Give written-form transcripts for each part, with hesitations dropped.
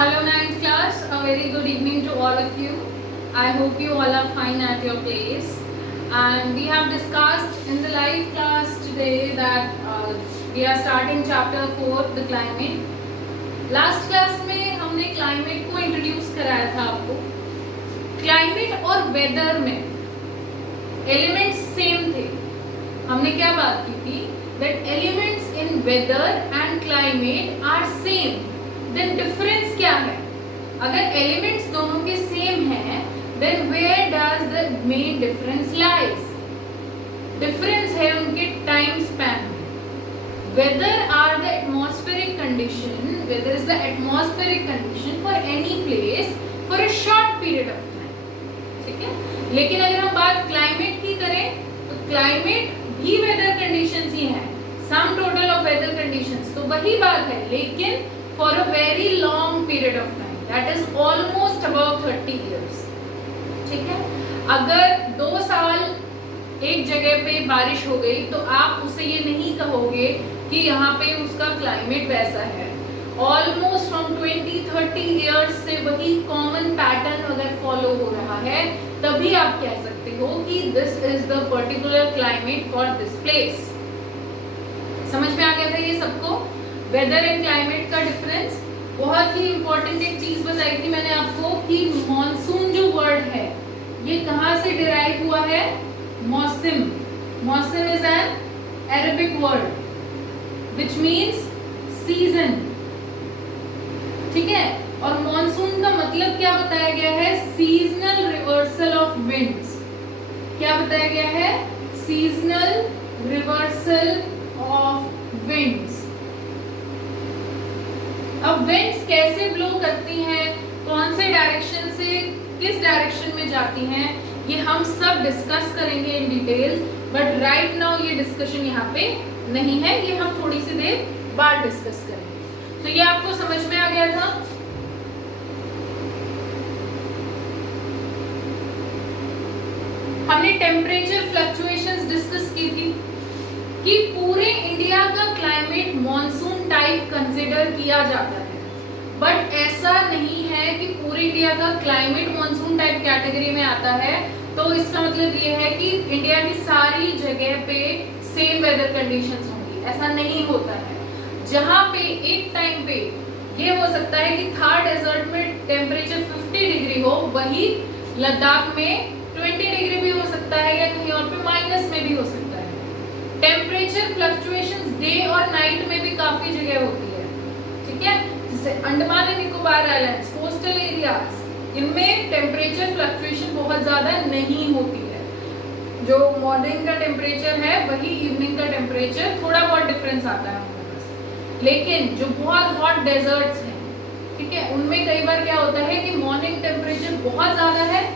Hello ninth class, a very good evening to all of you. I hope you all are fine at your place. And we have discussed in the live class today that we are starting chapter 4, the climate. Last class में हमने climate को introduce कराया था आपको. Climate और weather में elements same थे. हमने क्या बात की थी? That elements in weather and climate are same. Then difference क्या है? अगर एलिमेंट्स दोनों के सेम हैं then where does the main difference lies? Difference है उनके टाइम स्पैन में. Weather are the atmospheric condition, weather is the atmospheric condition for any place for a short period of time. ठीक है, लेकिन अगर हम बात क्लाइमेट की करें तो क्लाइमेट भी वेदर कंडीशंस ही हैं, sum total of weather conditions. तो वही बात है, लेकिन for a very long period of time, that is almost about 30 years. ठीक है, अगर 2 साल एक जगह पे बारिश हो गई तो आप उसे ये नहीं कहोगे कि यहाँ पे उसका क्लाइमेट वैसा है. ऑलमोस्ट फ्रॉम 20-30 years से वही कॉमन पैटर्न अगर फॉलो हो रहा है तभी आप कह सकते हो कि this is the particular climate for this place. समझ में आ गया था ये सबको? वेदर एंड क्लाइमेट का डिफरेंस. बहुत ही इंपॉर्टेंट एक चीज बताई थी मैंने आपको कि मॉनसून जो वर्ड है ये कहाँ से डिराइव हुआ है? मौसम. मौसम is an Arabic word which means season. ठीक है, और मॉनसून का मतलब क्या बताया गया है? Seasonal reversal of winds. क्या बताया गया है? Seasonal reversal of winds. अब विंड्स कैसे ब्लो करती हैं, कौन से डायरेक्शन से किस डायरेक्शन में जाती हैं, ये हम सब डिस्कस करेंगे in detail. But right now ये डिस्कशन यहाँ पे नहीं है, ये हम थोड़ी सी देर बाद डिस्कस करेंगे. तो ये आपको समझ में आ गया था? हमने टेम्परेचर फ्लक्चुएशंस डिस्कस की थी कि पूरे इंडिया का क्लाइमेट मॉनसून टाइप कंसिडर किया जाता है. बट ऐसा नहीं है कि पूरे इंडिया का क्लाइमेट मॉनसून टाइप कैटेगरी में आता है. तो इसका मतलब ये है कि इंडिया की सारी जगह पे सेम वेदर कंडीशंस होंगी, ऐसा नहीं होता है. जहाँ पे एक टाइम पे ये हो सकता है कि थार डेजर्ट में टेम्परेचर 50 डिग्री हो, वही लद्दाख में 20 डिग्री भी हो सकता है या कहीं और पे माइनस में भी हो सकता है. टेम्परेचर फ्लक्चुएशंस डे और नाइट में भी काफी जगह होती है. ठीक है, जैसे Andaman and Nicobar islands, coastal areas, इनमें टेम्परेचर फ्लक्चुएशन बहुत ज्यादा नहीं होती है. जो मॉर्निंग का टेम्परेचर है वही इवनिंग का टेम्परेचर, थोड़ा बहुत डिफरेंस आता है उनमें बस. लेकिन जो बहुत हॉट डेजर्ट्स हैं, ठीक है, उनमें कई बार क्या होता है कि मॉर्निंग टेम्परेचर बहुत ज्यादा है,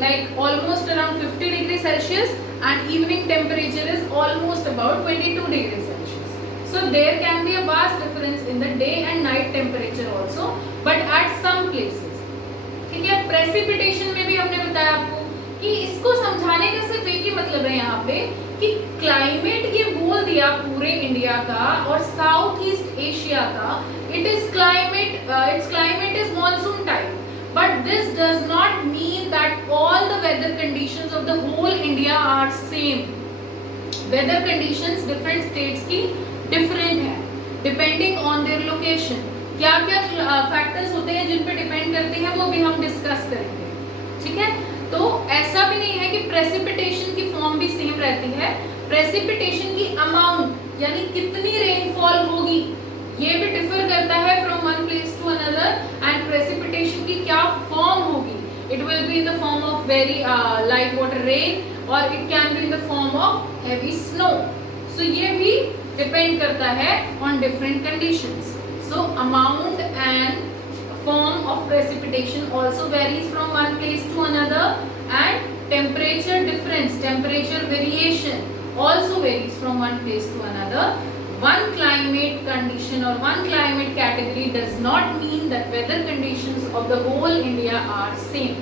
like almost around 50 degrees Celsius, and evening temperature is almost about 22 degrees Celsius. So there can be a vast difference in the day and night temperature also, but at some places. ठीक है, precipitation में भी हमने बताया आपको कि इसको समझाने का सिर्फ एक ही मतलब है यहाँ पे कि क्लाइमेट ये बोल दिया पूरे इंडिया का और साउथ ईस्ट एशिया का, it is climate, it's climate is monsoon type. But this does not mean that all the weather conditions of the whole India are same. Weather conditions different states की different है, depending on their location. क्या क्या factors होते हैं जिन पे depend करते हैं वो भी हम discuss करेंगे. ठीक है, तो ऐसा भी नहीं है कि precipitation की form भी same रहती है. Precipitation की amount यानी कितनी rainfall होगी ये भी डिफर करता है from one place to another. And precipitation की क्या फॉर्म होगी, it will be in the form of very light water rain और it can be in the form of heavy snow. So ये भी डिपेंड करता है on different conditions. So amount and form of precipitation also varies from one place to another, and temperature difference, temperature variation also varies from one place to another. One climate condition or one climate category does not mean that weather conditions of the whole India are same.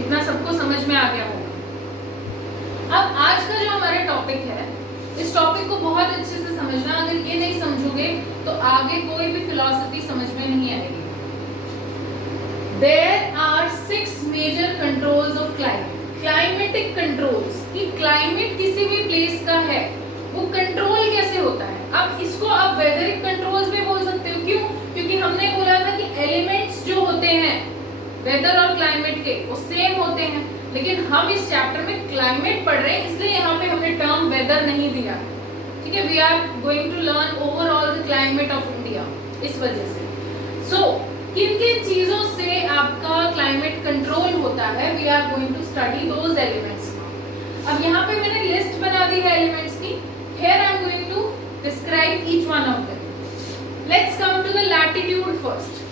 इतना सबको समझ में आ गया होगा. अब आज का जो हमारा टॉपिक है, इस टॉपिक को बहुत अच्छे से समझना. अगर ये नहीं समझोगे तो आगे कोई भी फिलॉसफी समझ में नहीं आएगी. There are 6 major controls of climate. Climatic controls कि क्लाइमेट किसी भी प्लेस का है वो कंट्रोल कैसे होता है। अब इसको आप वेदरिक कंट्रोल्स भी बोल सकते हो। क्यों? क्योंकि हमने बोला था कि एलिमेंट्स जो होते हैं वेदर और क्लाइमेट के वो सेम होते हैं, लेकिन हम इस चैप्टर में क्लाइमेट पढ़ रहे हैं इसलिए यहाँ पे हमने टर्म वेदर नहीं दिया। ठीक है, we are going to learn overall the climate of India, इस वजह से। सो किन किन चीजों से आपका क्लाइमेट कंट्रोल होता है, we are going to study those elements. अब यहाँ पे मैंने लिस्ट बना दी है एलिमेंट्स की। Here I am going to describe each one of them. Let's come to the latitude first.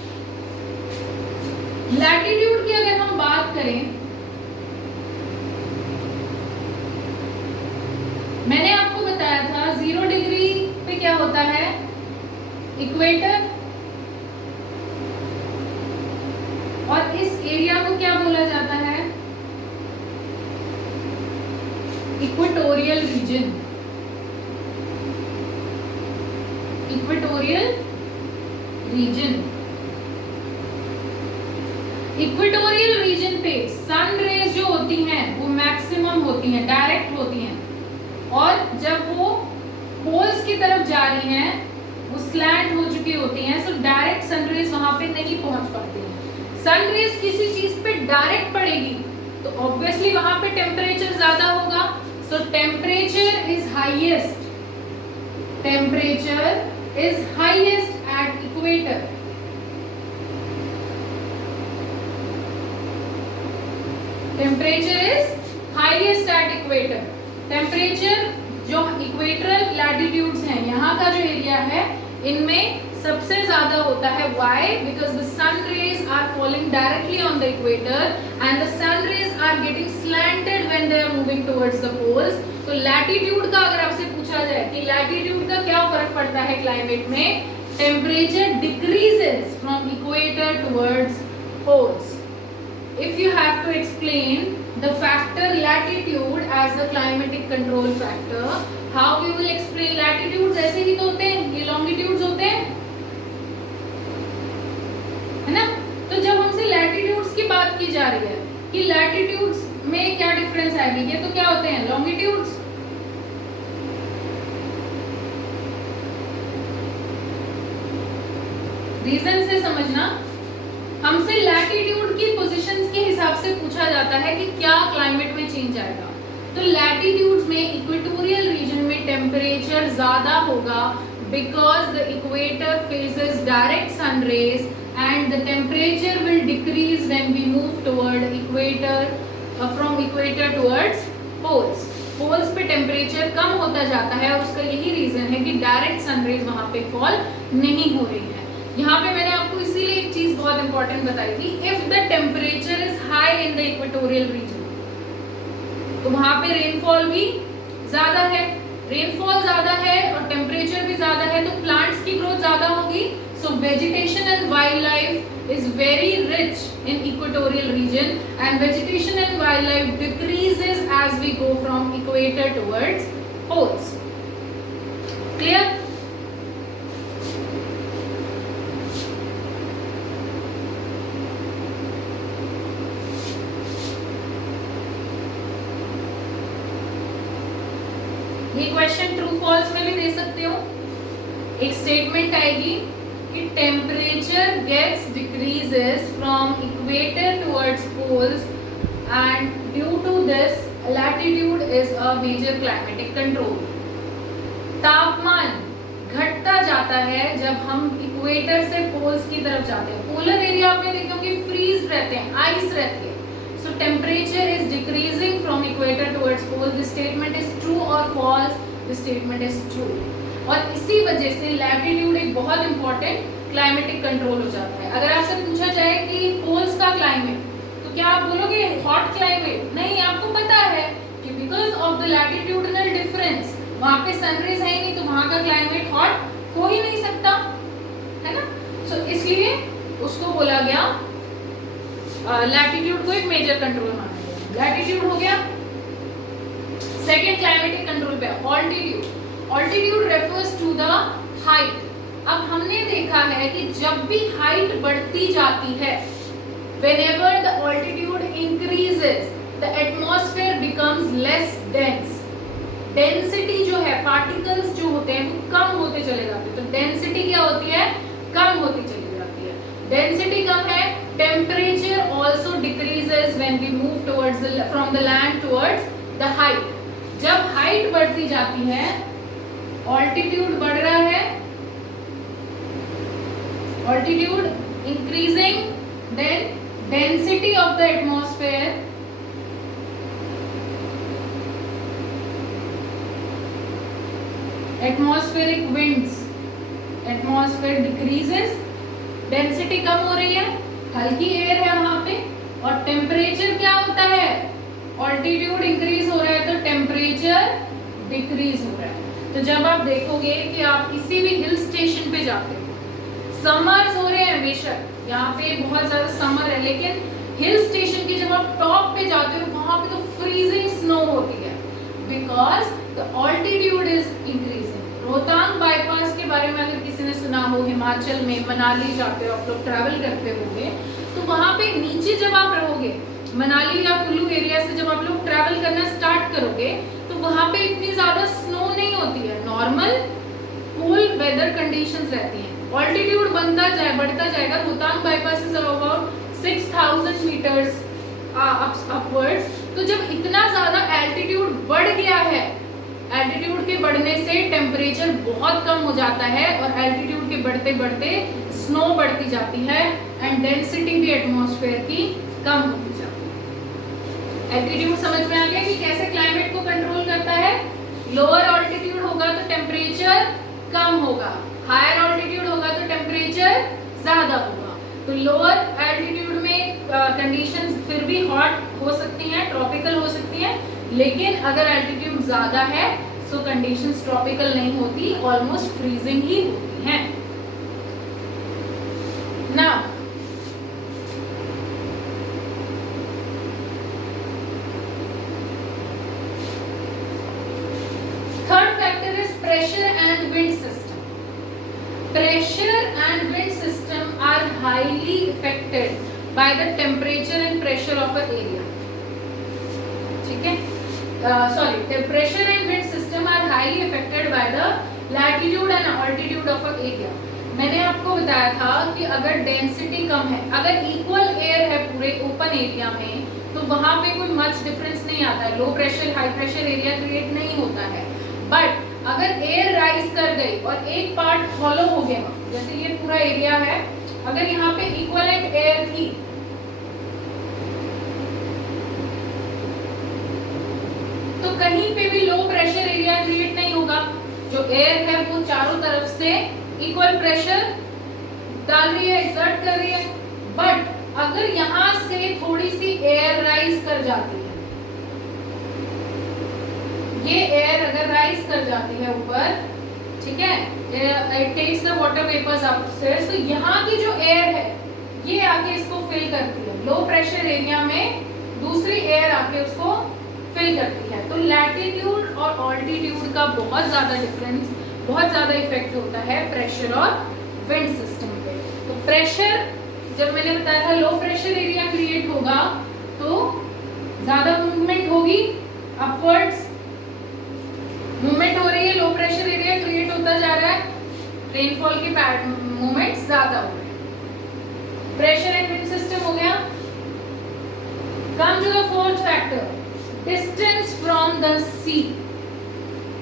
Latitude की अगर हम बात करें, मैंने आपको बताया था 0 डिग्री पे क्या होता है, इक्वेटर, और इस एरिया को क्या बोला जाता है, equatorial region. Equatorial region, equatorial region पे सन रेज जो होती हैं वो मैक्सिमम होती हैं, डायरेक्ट होती हैं, और जब वो पोल्स की तरफ जा रही हैं वो स्लैंट हो चुकी होती हैं, सो डायरेक्ट सनरेज वहां पे नहीं पहुंच पाती हैं। सनरेज किसी चीज पे डायरेक्ट पड़ेगी तो ऑब्वियसली वहां पे टेम्परेचर ज्यादा होगा, सो temperature is highest, temperature is highest at equator. Temperature is highest at equator. Temperature जो इक्वेटरल लैटिट्यूड्स हैं, यहाँ का जो एरिया है, इनमें सबसे ज्यादा होता है। Why? Because the sun rays are falling directly on the equator and the sun rays are getting slanted when they are moving towards the poles. तो लैटिट्यूड का अगर आपसे पूछा जाए कि लैटिट्यूड का क्या फर्क पड़ता है क्लाइमेट में, temperature decreases from equator towards poles. If you have to explain the factor latitude as a climatic control factor, how you will explain latitudes? ऐसे ही तो होते हैं, ये longitudes होते हैं, है ना। तो जब हमसे लैटिट्यूड्स की बात की जा रही है कि लैटिट्यूड्स में क्या डिफरेंस आएगी, ये तो क्या होते हैं, लॉन्गिट्यूड्स। रीजन से समझना, हमसे लैटिट्यूड की पोजीशंस के हिसाब से पूछा जाता है कि क्या क्लाइमेट में चेंज आएगा। तो लैटिट्यूड्स में इक्वेटोरियल रीजन में टेम्परेचर ज्यादा होगा because the equator faces direct sun rays and the temperature will decrease when we move toward equator, from equator towards poles. poles पे टेम्परेचर कम होता जाता है और उसका यही रीजन है कि डायरेक्ट सनरेज वहां पे फॉल नहीं हो रही है। यहाँ पे मैंने आपको इसीलिए एक चीज बहुत इंपॉर्टेंट बताई थी, if the temperature is high in the equatorial region तो वहां पे रेनफॉल भी ज्यादा है, रेनफॉल ज्यादा है और टेम्परेचर भी ज्यादा है तो प्लांट्स की ग्रोथ ज्यादा होगी। So vegetation and wildlife is very rich in equatorial region and vegetation and wildlife decreases as we go from equator towards poles. Clear? ये क्वेश्चन ट्रू फॉल्स में भी दे सकते हो। एक स्टेटमेंट आएगी कि temperature gets decreases from equator towards poles and due to this latitude is a major climatic control. तापमान घटता जाता है जब हम इक्वेटर से पोल्स की तरफ जाते हैं। पोलर एरिया आपने देखा कि फ्रीज रहते हैं, आइस रहती है। So temperature is decreasing from equator towards pole. This statement is true और false? This statement is true. और इसी वजह से लैटिट्यूड एक बहुत इंपॉर्टेंट क्लाइमेटिक कंट्रोल हो जाता है। अगर आपसे पूछा जाए कि पोल्स का क्लाइमेट तो क्या आप बोलोगे हॉट क्लाइमेट? नहीं, आपको पता है कि because of the latitudinal difference वहां पे सनरेज है ही नहीं तो वहां का क्लाइमेट हॉट हो ही नहीं सकता, है ना। सो इसलिए उसको बोला गया, लैटिट्यूड को एक मेजर कंट्रोल माना गया। लैटिट्यूड हो गया। सेकेंड क्लाइमेटिक कंट्रोल पे altitude. Altitude refers to the height. अब हमने देखा है कि जब भी हाइट बढ़ती जाती है whenever the altitude increases the atmosphere becomes less dense. Density जो है, पार्टिकल्स जो होते हैं वो कम होते चले जाते हैं, तो डेंसिटी क्या होती है, कम होती चली जाती है। डेंसिटी कम है, temperature also decreases when we move towards from the land towards the height. जब हाइट बढ़ती जाती है, ऑल्टीट्यूड बढ़ रहा है, altitude increasing, then density of the atmosphere atmospheric winds, atmosphere decreases, density कम हो रही है, हल्की एयर है वहां पे, और टेम्परेचर क्या होता है, ऑल्टीट्यूड इंक्रीज हो रहा है तो टेम्परेचर डिक्रीज हो रहा है। तो जब आप देखोगे कि आप किसी भी हिल स्टेशन पे जाते हो, समर्स हो रहे हैं, बेशक यहाँ पे बहुत ज्यादा समर है, लेकिन हिल स्टेशन की जब आप टॉप पे जाते हो वहां पे तो फ्रीजिंग स्नो होती है, because the altitude is increasing. Rohtang bypass के बारे में अगर किसी ने सुना हो, हिमाचल में मनाली जाते हो आप लोग, ट्रैवल करते होंगे, तो वहां पे नीचे जब आप रहोगे, मनाली या कुल्लू एरिया से जब आप लोग ट्रैवल करना स्टार्ट करोगे, तो वहां पे इतनी ज्यादा स्नो नहीं होती है, नॉर्मल कूल वेदर कंडीशंस रहती हैं। ऑल्टीट्यूड बढ़ता जाएगा। Rohtang bypass is about 6000 meters upwards. तो जब इतना ज्यादा एल्टीट्यूड बढ़ गया है, एल्टीट्यूड के बढ़ने से टेम्परेचर बहुत कम हो जाता है, और एल्टीट्यूड के बढ़ते बढ़ते स्नो बढ़ती जाती है, एंड डेंसिटी भी एटमॉस्फेयर की कम होती जाती है। एल्टीट्यूड समझ में आ गया कि कैसे क्लाइमेट को कंट्रोल करता है। लोअर ऑल्टीट्यूड होगा तो टेम्परेचर कम होगा, हायर ऑल्टीट्यूड होगा तो टेम्परेचर ज्यादा होगा। तो लोअर एल्टीट्यूड में कंडीशंस फिर भी हॉट हो सकती हैं, ट्रॉपिकल हो सकती हैं, लेकिन अगर एल्टीट्यूड ज्यादा है सो कंडीशंस ट्रॉपिकल नहीं होती, ऑलमोस्ट फ्रीजिंग ही होती हैं। Now third factor is pressure and wind system. Pressure and wind system are highly affected by the temperature and pressure of an area. ठीक है? The pressure and wind system are highly affected by the latitude and altitude of an area. मैंने आपको बताया था कि अगर density कम है, अगर इक्वल एयर है पूरे ओपन एरिया में, तो वहां पे कोई मच डिफरेंस नहीं आता है, low pressure high pressure area create नहीं होता है। बट अगर एयर राइज कर गई और एक पार्ट हॉलो हो गया, जैसे ये पूरा एरिया है, अगर यहाँ पे इक्वलेंट एयर थी, तो कहीं पे भी लो प्रेशर एरिया क्रिएट नहीं होगा। जो एयर है वो चारों तरफ से इक्वल प्रेशर डाल रही है, एक्सर्ट कर रही है। बट अगर यहाँ से थोड़ी सी एयर राइज कर जाती है, ये एयर अगर राइज कर जाती है ऊपर, ठीक है, it takes the water vapours upstairs, तो यहाँ की जो एयर है ये आके इसको फिल करती है। लो प्रेशर एरिया में दूसरी एयर आके उसको फिल करती है। तो लैटिट्यूड और ऑल्टीट्यूड का बहुत ज्यादा डिफरेंस, बहुत ज्यादा इफेक्ट होता है प्रेशर और विंड सिस्टम पे। तो प्रेशर, जब मैंने बताया था लो प्रेशर एरिया क्रिएट होगा तो ज्यादा मूवमेंट होगी, अपवर्ड्स मूवमेंट हो रही है, लो प्रेशर एरिया क्रिएट होता जा रहा है, रेनफॉल के मूवमेंट ज्यादा हो रहे हैं। प्रेशर एंड विंड सिस्टम हो गया। Come to the fourth factor, distance from the sea.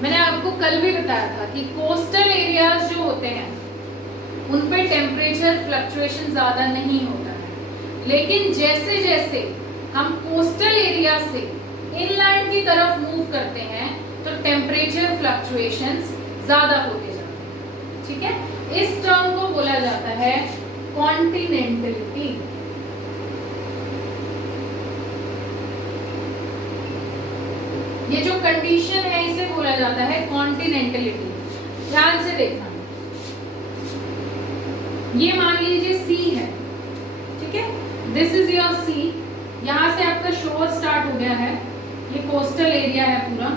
मैंने आपको कल भी बताया था कि कोस्टल एरियाज जो होते हैं उन पे टेम्परेचर फ्लक्चुएशन ज्यादा नहीं होता है, लेकिन जैसे जैसे हम कोस्टल एरिया से इनलैंड की तरफ मूव करते हैं तो टेम्परेचर फ्लक्चुएशंस ज्यादा होते जाते हैं। ठीक है, इस टर्म को बोला जाता है कॉन्टिनेंटलिटी। ये जो कंडीशन है इसे बोला जाता है कॉन्टिनेंटलिटी। ध्यान से देखना, ये मान लीजिए सी है, ठीक है, दिस इज योर सी। यहां से आपका शोर स्टार्ट हो गया है, ये कोस्टल एरिया है पूरा,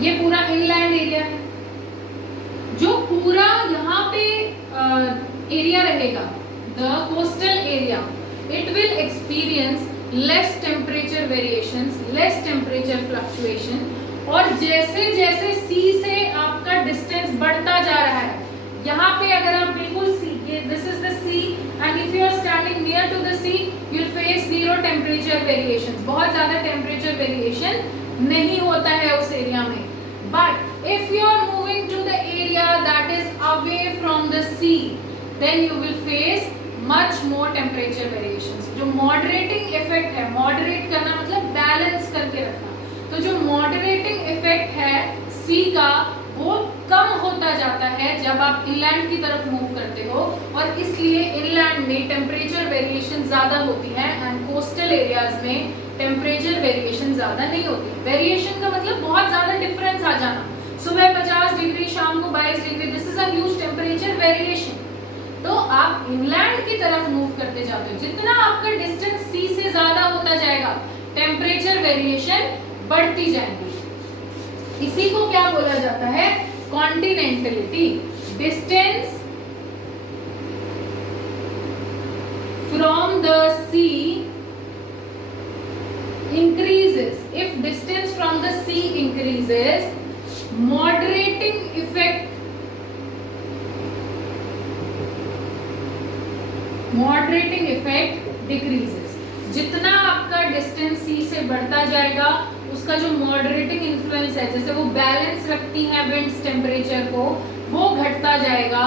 ये पूरा इनलैंड एरिया है। जो पूरा यहाँ पे एरिया रहेगा the coastal area, it will experience less temperature variations, less temperature fluctuation. और जैसे जैसे सी से आपका डिस्टेंस बढ़ता जा रहा है, यहाँ पे अगर आप बिल्कुल सी, ये this is the sea and if you are standing near to the sea you will face zero temperature variations, बहुत ज्यादा टेम्परेचर वेरिएशन नहीं होता है उस एरिया में. But if you are moving to the area that is away from the sea, then you will face much more temperature variations. जो moderating effect है, moderate करना मतलब बैलेंस करके रखना, तो जो मॉडरेटिंग इफेक्ट है सी का वो कम होता जाता है जब आप इनलैंड की तरफ मूव करते हो, और इसलिए इनलैंड में टेम्परेचर वेरिएशन ज़्यादा होती है एंड कोस्टल एरियाज में टेम्परेचर वेरिएशन ज़्यादा नहीं होती है. वेरिएशन का मतलब बहुत ज़्यादा डिफरेंस आ जाना, सुबह 50 डिग्री शाम को 22 degree, this is a huge temperature variation. तो आप इनलैंड की तरफ मूव करते जाते हो, जितना आपका डिस्टेंस सी से ज़्यादा होता जाएगा टेम्परेचर वेरिएशन बढ़ती जाएंगी. इसी को क्या बोला जाता है? Continentality. Distance from the sea increases. If distance from the sea increases, moderating effect decreases. जितना आपका डिस्टेंस सी से बढ़ता जाएगा उसका जो मॉडरेटिंग इन्फ्लुएंस है, जैसे वो बैलेंस रखती है विंड्स टेम्परेचर को, वो घटता जाएगा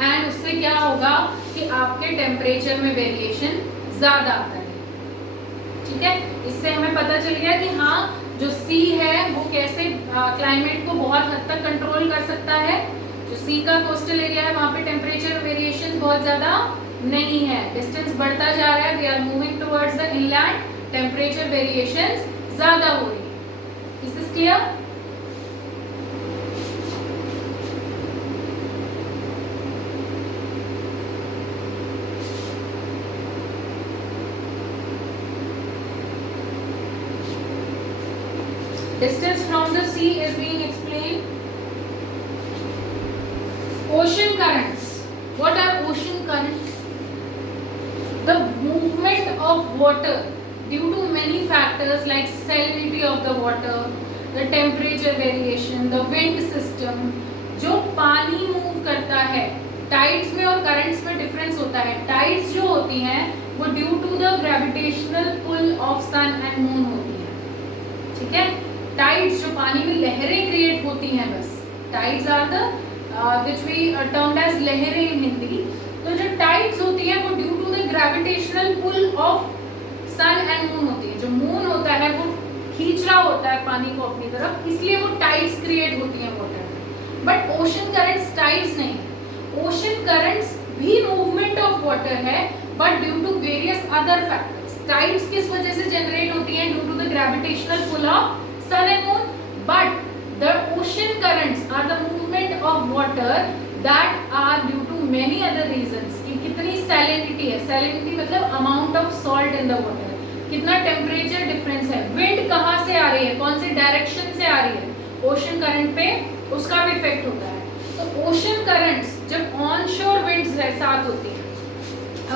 एंड उससे क्या होगा कि आपके टेम्परेचर में वेरिएशन ज्यादा आता है. ठीक है, इससे हमें पता चल गया कि हाँ जो सी है वो कैसे क्लाइमेट को बहुत हद तक कंट्रोल कर सकता है. जो सी का कोस्टल एरिया है वहाँ पे टेम्परेचर वेरिएशन बहुत ज्यादा नहीं है, डिस्टेंस बढ़ता जा रहा है, we are moving towards the inland, temperature variations ज्यादा हो रही है. Is this clear? Distance from the sea is being explained. Ocean currents. What are ocean currents? The movement of water due to many factors like salinity of the water, the temperature variation, the wind system. जो पानी move करता है, tides में और currents में difference होता है. Tides जो होती हैं वो due to the gravitational pull of sun and moon होती है. ठीक है, टाइड्स जो पानी में लहरें क्रिएट होती हैं, बस tides are the which we termed as लहरें इन हिंदी. तो जो टाइड्स होती हैं वो due to the gravitational pull of sun and moon होती है. जो मून होता है वो खींच रहा होता है पानी को अपनी तरफ, इसलिए वो टाइड्स क्रिएट होती हैं वाटर में. बट ओशन करंट्स टाइड्स नहीं है. ओशन करंट्स भी मूवमेंट ऑफ वाटर है but due to various other factors. Tides किस वजह से जनरेट होती हैं? Due to the gravitational pull of sun and moon, but the ocean currents are the movement of water that are due to many other reasons. कि कितनी salinity है, salinity मतलब amount of salt in the water, कितना temperature difference है, wind कहाँ से आ रही है, कौन सी direction से आ रही है, ocean current पे उसका भी effect होता है. तो ocean currents जब onshore winds साथ होती है.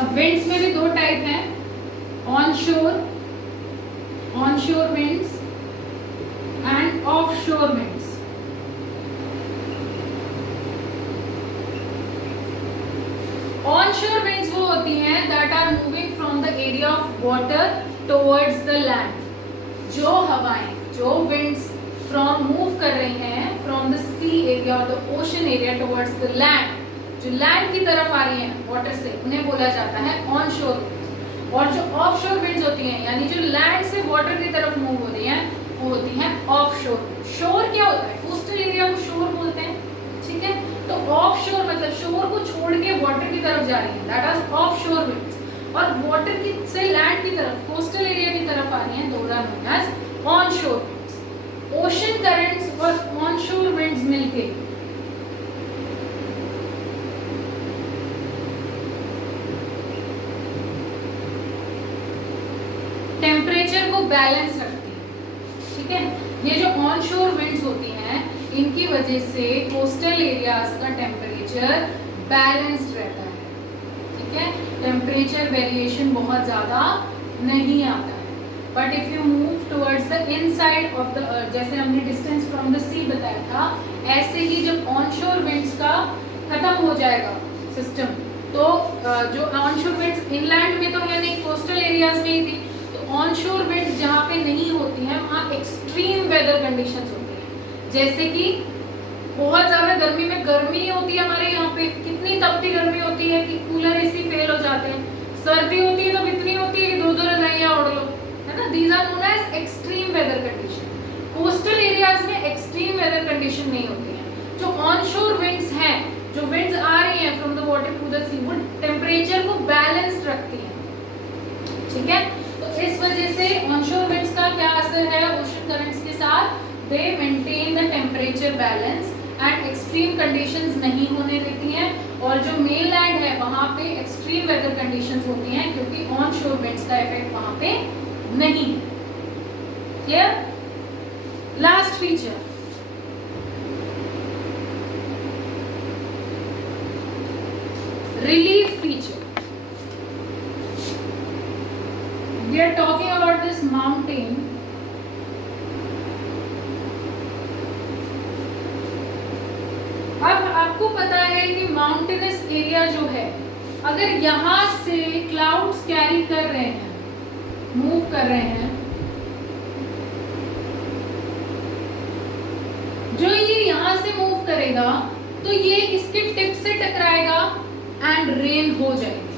अब winds में भी दो टाइप हैं, onshore winds and offshore winds. Onshore winds वो होती हैं that are moving from the area of water towards the land. जो हवाएं, जो winds from move कर रही हैं from the sea area or the ocean area towards the land, जो land की तरफ आ रही हैं water से, उन्हें बोला जाता है onshore winds. और जो offshore winds होती हैं यानी जो land से water की तरफ move हो रही हैं वो होती हैं ऑफशोर. शोर क्या होता है? कोस्टल एरिया को शोर बोलते हैं. ठीक है, तो ऑफशोर मतलब शोर को छोड़ के वाटर की तरफ जा रही है, दैट इज ऑफशोर विंड्स. और वाटर की से लैंड की तरफ, कोस्टल एरिया की तरफ आ रही हैं, those are known as onshore winds. Ocean currents और ऑनशोर विंड्स मिलके टेम्परेचर को बैलेंस रखती है. ठीक है, ये जो ऑनशोर विंड्स होती हैं इनकी वजह से कोस्टल एरियाज का टेम्परेचर बैलेंस्ड रहता है. ठीक ठीक है, टेम्परेचर वेरिएशन बहुत ज़्यादा नहीं आता है। But if you move towards the inside of the earth, जैसे हमने डिस्टेंस फ्रॉम द सी बताया था, ऐसे ही जब ऑनशोर विंड्स का खत्म हो जाएगा सिस्टम, तो जो ऑनशोर विंड्स इनलैंड में तो है नहीं, कोस्टल एरियाज में ही थी, तो ऑनशोर विंड्स जहाँ पे नहीं होती हैं वहाँ एक्सट्रीम वेदर कंडीशंस होती हैं। जैसे कि बहुत ज़्यादा गर्मी में गर्मी होती है हमारे यहाँ पे, कितनी तपती गर्मी होती है कि कूलर एसी फेल हो जाते हैं। सर्दी होती है तो इतनी होती है कि 2-2 रजाइयाँ ओढ़ लो, है ना। These are known as extreme weather condition. Coastal areas में एक्सट्रीम वेदर कंडीशन नहीं होती है। जो ऑनशोर विंड्स हैं, जो विंड्स आ रही हैं from the water to the sea, वो टेम्परेचर को बैलेंस्ड रखती हैं, ठीक है। तो इस वजह से ऑनशोर विंड्स का क्या असर है ओशन करंट्स के साथ, दे maintain the temperature balance and extreme conditions नहीं होने देती हैं। और जो मेनलैंड है वहाँ पे एक्सट्रीम वेदर कंडीशंस होती हैं, क्योंकि ऑनशोर विंड्स का इफेक्ट वहाँ पे नहीं है। Clear? Last feature, relief feature. We are talking about this mountain. अब आपको पता है कि माउंटेनस एरिया जो है, अगर यहां से क्लाउड्स कैरी कर रहे हैं, मूव कर रहे हैं, जो ये यहां से मूव करेगा तो ये इसके टिप से टकराएगा and rain हो जाएगी।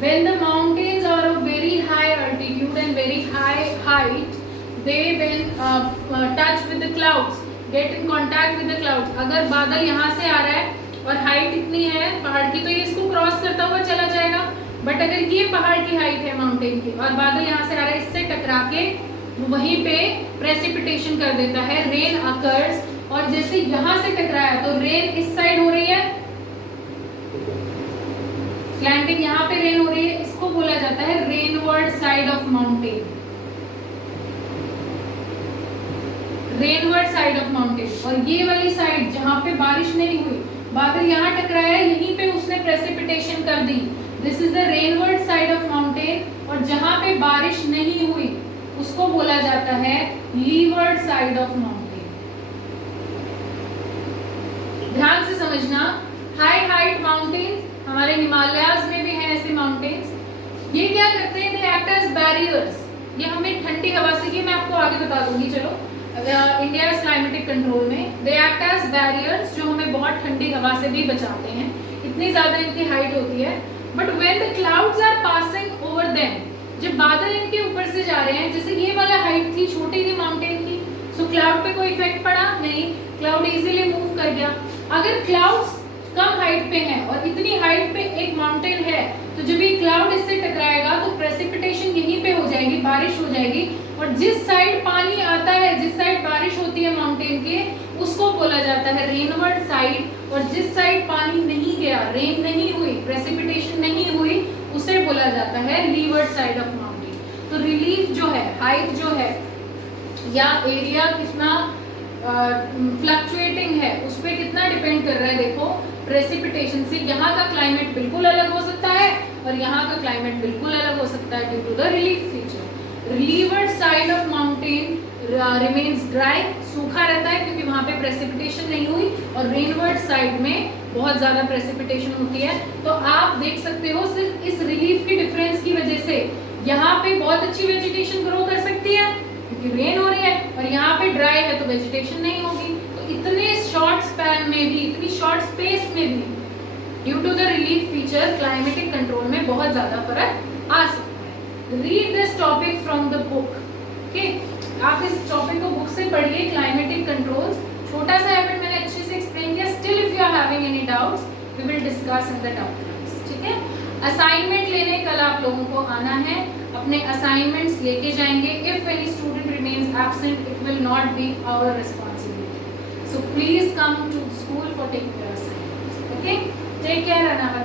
When the mountains are of very high altitude and very high height, they will touch with the clouds, get in contact with the clouds. अगर बादल यहाँ से आ रहा है और हाइट इतनी है पहाड़ की, तो ये इसको क्रॉस करता हुआ चला जाएगा। बट अगर ये पहाड़ की हाइट है माउंटेन की और बादल यहाँ से आ रहा है, इससे टकरा के वहीं पे प्रेसिपिटेशन कर देता है, रेन अकर्स। और जैसे यहाँ से टकराया तो रेन इस साइड हो रही है, स्लैंटिंग यहाँ पे रेन हो रही है, इसको बोला जाता है rainward side of mountain, rainward side of mountain. और ये वाली साइड जहाँ पे बारिश नहीं हुई, बादल यहाँ टकराया, यहीं पे उसने प्रेसिपिटेशन कर दी, this is the rainward side of mountain. और जहाँ पे बारिश नहीं हुई उसको बोला जाता है लीवर्ड साइड ऑफ माउंटेन। ध्यान से समझना, हाई हाइट माउंटेन्स, हमारे हिमालयाज में भी हैं ऐसे माउंटेन्स, ये क्या करते हैं, दे एक्ट एज बैरियर्स। ये हमें ठंडी हवा से, ये मैं आपको आगे बता दूंगी, चलो इंडिया क्लाइमेटिक कंट्रोल में, दे एक्ट एज बैरियर्स, जो हमें बहुत ठंडी हवा से भी बचाते हैं, इतनी ज्यादा इनकी हाइट होती है। But when the clouds are passing over them, जब बादल इनके ऊपर से जा रहे हैं, जैसे ये वाला हाइट थी, छोटी थी माउंटेन की, सो क्लाउड पे कोई इफेक्ट पड़ा नहीं, क्लाउड इजीली मूव कर गया। अगर क्लाउड्स कम हाइट पे है और इतनी हाइट पे एक माउंटेन है, तो जब ये क्लाउड इससे टकराएगा तो प्रेसिपिटेशन यहीं पे हो जाएगी, बारिश हो जाएगी। और जिस साइड पानी आता है, जिस साइड बारिश होती है माउंटेन के, उसको बोला जाता है रेनवर्ड साइड। और जिस साइड पानी नहीं गया, रेन नहीं हुई, प्रेसिपिटेशन नहीं हुई, उसे बोला जाता है लीवर्ड साइड ऑफ माउंटेन। तो रिलीफ जो है, हाइट जो है, या एरिया कितना फ्लक्चुएटिंग है, उस पर कितना डिपेंड कर रहा है, देखो प्रेसिपिटेशन से। यहाँ का क्लाइमेट बिल्कुल अलग हो सकता है और यहाँ का क्लाइमेट बिल्कुल अलग हो सकता है, due to the relief feature. Leeward side of mountain remains dry, सूखा रहता है क्योंकि वहाँ पे प्रेसिपिटेशन नहीं हुई, और रेनवर्ड साइड में बहुत ज़्यादा प्रेसिपिटेशन होती है। तो आप देख सकते हो, सिर्फ इस रिलीफ की डिफरेंस की वजह से यहाँ पे बहुत अच्छी वेजिटेशन ग्रो कर सकती है क्योंकि रेन हो रही है, और यहाँ पे ड्राई है तो वेजिटेशन नहीं होगी। तो इतने शॉर्ट स्पैन में भी, इतनी शॉर्ट स्पेस में भी, due to the relief feature, climatic control में बहुत ज्यादा फर्क आ सकता है। Read this topic from the book, okay. आप इस टॉपिक को बुक से पढ़िए, क्लाइमेटिक कंट्रोल्स। छोटा सा है बट मैंने अच्छे से एक्सप्लेन किया। Still if you are having any doubts, we will discuss in the doubt class, ठीक है। असाइनमेंट लेने कल आप लोगों को आना है, अपने असाइनमेंट्स लेके जाएंगे। If any student remains absent, it will not be our responsibility, so please come to school for taking your assignments, okay. Take care, अनावा।